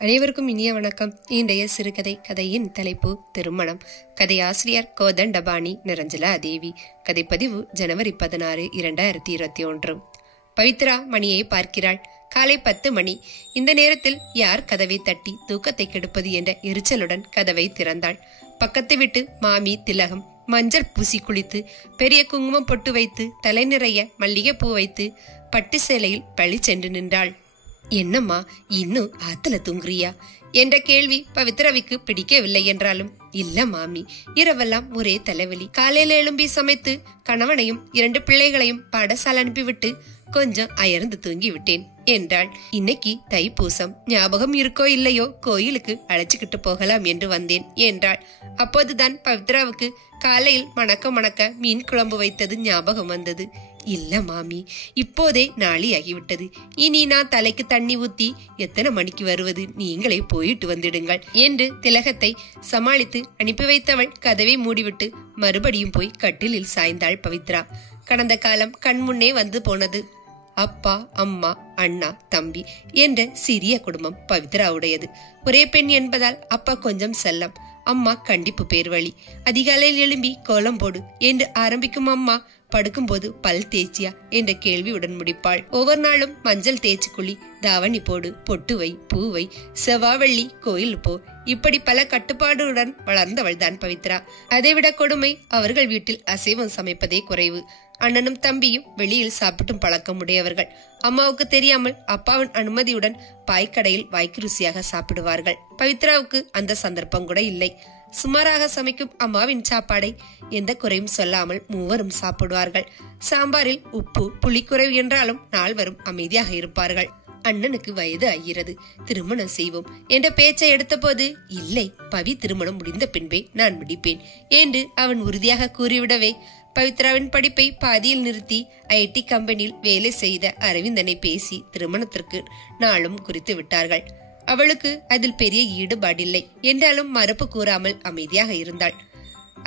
அனைவருக்கும் இனிய வணக்கம். இன்றைய சிறுகதை கதையின் தலைப்பு திருமணம். கதையாசிரியர் கோதண்டபாணி நிரஞ்சலா தேவி. கதைப்பதிவு ஜனவரி 16, 2021. பவித்ரா மணியை பார்க்கிறாள். காலை 10 மணி. இந்த நேரத்தில் யார் கதவை தட்டி தூக்கத்தை கெடுப்பது என்ற எரிச்சலுடன் கதவை திறந்தாள். பக்கத்து விட்டு மாமி திலகம் மஞ்சள் பூசி குளித்து பெரிய குங்குமம் பொட்டு வைத்து தலை நிறைய மல்லிகை பூ வைத்து பட்டு சேலையில் பழி சென்று நின்றாள். என்னம்மா இன்னும் ஆத்துல தூங்குறியா என்ற கேள்வி பவித்ராவுக்கு பிடிக்கவில்லை என்றாலும், இல்ல மாமி, இரவெல்லாம் ஒரே தலைவலி. காலையில எழும்பி சமைத்து கணவனையும் 2 பிள்ளைகளையும் பாடசாலை அனுப்பிவிட்டு கொஞ்சம் அயர்ந்து தூங்கி விட்டேன் என்றாள். இன்னைக்கு தைப்பூசம், ஞாபகம் இருக்கோ இல்லையோ கோயிலுக்கு அழைச்சுக்கிட்டு போகலாம் என்று வந்தேன் என்றாள். அப்போதுதான் பவித்ராவுக்கு காலையில் மணக்க மீன் குழம்பு வைத்தது ஞாபகம் வந்தது. இல்ல மாமி, இப்போதே நாளி ஆகிவிட்டது. இனி நான் தலைக்கு தண்ணி ஊத்தி எத்தனை மணிக்கு வருவது, நீங்களே போயிட்டு வந்துடுங்கள் என்று திலகத்தை சமாளித்து அனுப்பி வைத்தவள் கதவை மூடிவிட்டு மறுபடியும் போய் கட்டிலில் சாய்ந்தாள் பவித்ரா. கடந்த காலம் கண்முன்னே வந்து போனது. அப்பா, அம்மா, அண்ணா, தம்பி என்ற சிறிய குடும்பம் பவித்ராவுடையது. ஒரே பெண் என்பதால் அப்பா கொஞ்சம் செல்லம், அம்மா கண்டிப்பு பேர்வழி. அதிகாலையில் எழும்பி கோலம் போடு என்று ஆரம்பிக்கும் அம்மா படுக்கும் போது பல் தேய்ச்சியா என்ற கேள்வியுடன் முடிப்பாள். ஒவ்வொரு நாளும் மஞ்சள் தேய்ச்சி குளி, தாவணி போடு, பொட்டுவை, பூவை, செவ்வாவள்ளி கோயில் போ, இப்படி பல கட்டுப்பாடுடன் வளர்ந்தவள் தான் பவித்ரா. அதைவிட கொடுமை, அவர்கள் வீட்டில் அசைவம் சமைப்பதே குறைவு. அண்ணனும் தம்பியும் வெளியில் சாப்பிட்டும் பழக்கம் உடையவர்கள். அம்மாவுக்கு தெரியாமல் அப்பாவின் அனுமதியுடன் பாய்க்கடையில் வாய்க்கு ருசியாக சாப்பிடுவார்கள். பவித்ராவுக்கு அந்த சந்தர்ப்பம் கூட இல்லை. சுமாராக சமைக்கும் அம்மாவின் சாப்பாடை எந்த குறையும் சொல்லாமல் மூவரும் சாப்பிடுவார்கள். சாம்பாரில் உப்பு புளி குறைவு என்றாலும் நால்வரும் அமைதியாக இருப்பார்கள். அண்ணனுக்கு வயது ஆகிறது, திருமணம் செய்வோம் என்ற பேச்சை எடுத்த போது, இல்லை, பவி திருமணம் முடிந்த பின்பே நான் முடிப்பேன் என்று அவன் உறுதியாக கூறிவிடவே பவித்ராவின் படிப்பை பாதியில் நிறுத்தி ஐடி கம்பெனியில் வேலை செய்த அரவிந்தனை பேசி திருமணத்திற்கு நாளும் குறித்து விட்டார்கள். அவளுக்கு அதில் பெரிய ஈடுபாடில்லை என்றாலும் மறுப்பு கூறாமல் அமைதியாக இருந்தாள்.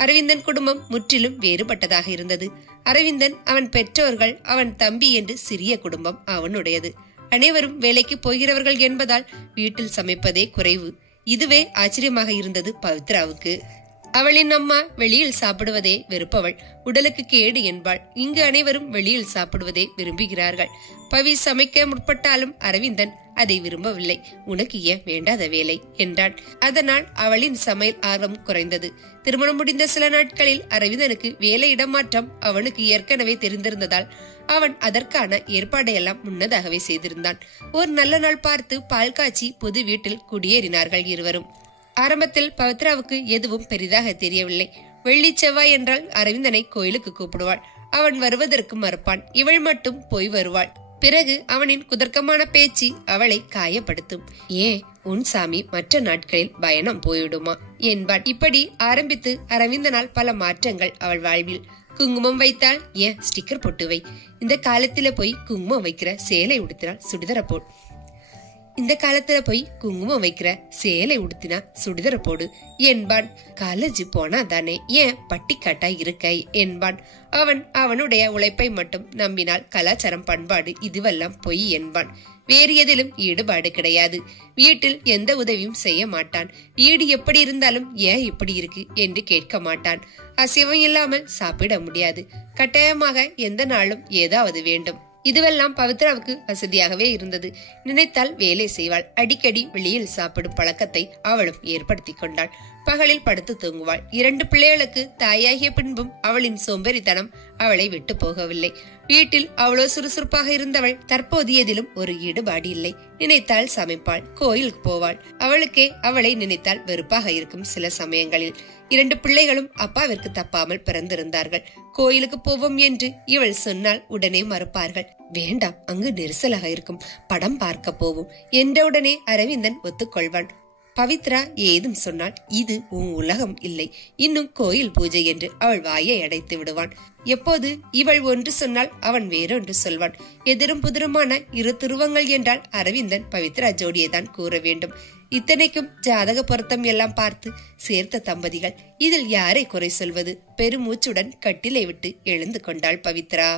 அரவிந்தன் குடும்பம் முற்றிலும் வேறுபட்டதாக இருந்தது. அரவிந்தன், அவன் பெற்றோர்கள், அவன் தம்பி என்று சிறிய குடும்பம் அவனுடையது. அனைவரும் வேலைக்கு போகிறவர்கள் என்பதால் வீட்டில் சமைப்பதே குறைவு. இதுவே ஆச்சரியமாக இருந்தது பவித்ராவுக்கு. அவளின் அம்மா வெளியில் சாப்பிடுவதே வெறுப்பவள், உடலுக்கு கேடு என்பாள். இங்கு அனைவரும் வெளியில் சாப்பிடுவதே விரும்புகிறார்கள். பவி சமைக்க முற்பட்டாலும் அரவிந்தன் அதை விரும்பவில்லை. உனக்கு ஏன் வேண்டாத வேலை என்றான். அதனால் அவளின் சமையல் ஆர்வம் குறைந்தது. திருமணம் முடிந்த சில நாட்களில் அரவிந்தனுக்கு வேலை இடமாற்றம் அவனுக்கு ஏற்கனவே தெரிந்திருந்ததால் அவன் அதற்கான ஏற்பாடையெல்லாம் முன்னதாகவே செய்திருந்தான். ஒரு நல்ல நாள் பார்த்து பால் காய்ச்சி புது வீட்டில் குடியேறினார்கள் இருவரும். ஆரம்பத்தில் பவித்ராவுக்கு எதுவும் பெரிதாக தெரியவில்லை. வெள்ளி செவ்வாய் என்றால் அரவிந்தனை கோயிலுக்கு கூப்பிடுவாள். அவன் வருவதற்கு மறுப்பான். இவள் மட்டும் போய் வருவாள். பிறகு அவனின் குதர்க்கமான பேச்சு அவளை காயப்படுத்தும். ஏன் உன் சாமி மற்ற நாட்களில் பயணம் போயிடுமா என்பாள். இப்படி ஆரம்பித்து அரவிந்தனால் பல மாற்றங்கள் அவள் வாழ்வில். குங்குமம் வைத்தால் ஏன் ஸ்டிக்கர் போட்டு வை, இந்த காலத்துல போய் குங்குமம் வைக்கிற சேலை உடுத்தினால் சுடிதர போடு, இந்த காலத்துல போய் குங்குமம் வைக்கிற சேலை உடுத்தினா சுடிதர போடு என்பான். காலேஜ் போனா தானே ஏன் பட்டிக்காட்டா இருக்க என்பான். அவன் அவனுடைய உழைப்பை மட்டும் நம்பினால் கலாச்சாரம் பண்பாடு இதுவெல்லாம் பொய் என்பான். வேறு எதிலும் ஈடுபாடு கிடையாது. வீட்டில் எந்த உதவியும் செய்ய மாட்டான். வீடு எப்படி இருந்தாலும் ஏன் இப்படி இருக்கு என்று கேட்க மாட்டான். அசைவம் இல்லாமல் சாப்பிட முடியாது. கட்டாயமாக எந்த நாளும் ஏதாவது வேண்டும். இதுவெல்லாம் பவித்ராவுக்கு வசதியாகவே இருந்தது. நினைத்தால் வேலை செய்வாள். அடிக்கடி வெளியில் சாப்பிடும் பழக்கத்தை அவளும் ஏற்படுத்தி கொண்டாள். பகலில் படுத்து தூங்குவாள். 2 பிள்ளைகளுக்கு தாயாகிய பின்பும் அவளின் சோம்பேறித்தனம் அவளை விட்டு போகவில்லை. வீட்டில் அவ்வளோ சுறுசுறுப்பாக இருந்தவள் தற்போது எதிலும் ஒரு ஈடுபாடு இல்லை. நினைத்தால் சமைப்பாள், கோயிலுக்கு போவாள். அவளுக்கே அவளை நினைத்தால் வெறுப்பாக இருக்கும் சில சமயங்களில். 2 பிள்ளைகளும் அப்பாவிற்கு தப்பாமல் பிறந்திருந்தார்கள். கோயிலுக்கு போவோம் என்று இவள் சொன்னால் உடனே மறுப்பார்கள். வேண்டாம், அங்கு நெரிசலாக இருக்கும், படம் பார்க்க போவோம் என்றவுடனே அரவிந்தன் ஒத்துக்கொள்வான். பவித்ரா ஏதும் சொன்னால், இது உன் உலகம் இல்லை, இன்னும் கோயில் பூஜை என்று அவள் வாயை அடைத்து விடுவான். எப்போது இவள் ஒன்று சொன்னால் அவன் வேறொன்று சொல்வான். எதிரும் புதிருமான இரு துருவங்கள் என்றால் அரவிந்தன் பவித்ரா ஜோடியை தான் கூற வேண்டும். இத்தனைக்கும் ஜாதக பொருத்தம் எல்லாம் பார்த்து சேர்த்த தம்பதிகள். இதில் யாரை குறை சொல்வது? பெருமூச்சுடன் கட்டிலை விட்டு எழுந்து கொண்டாள் பவித்ரா.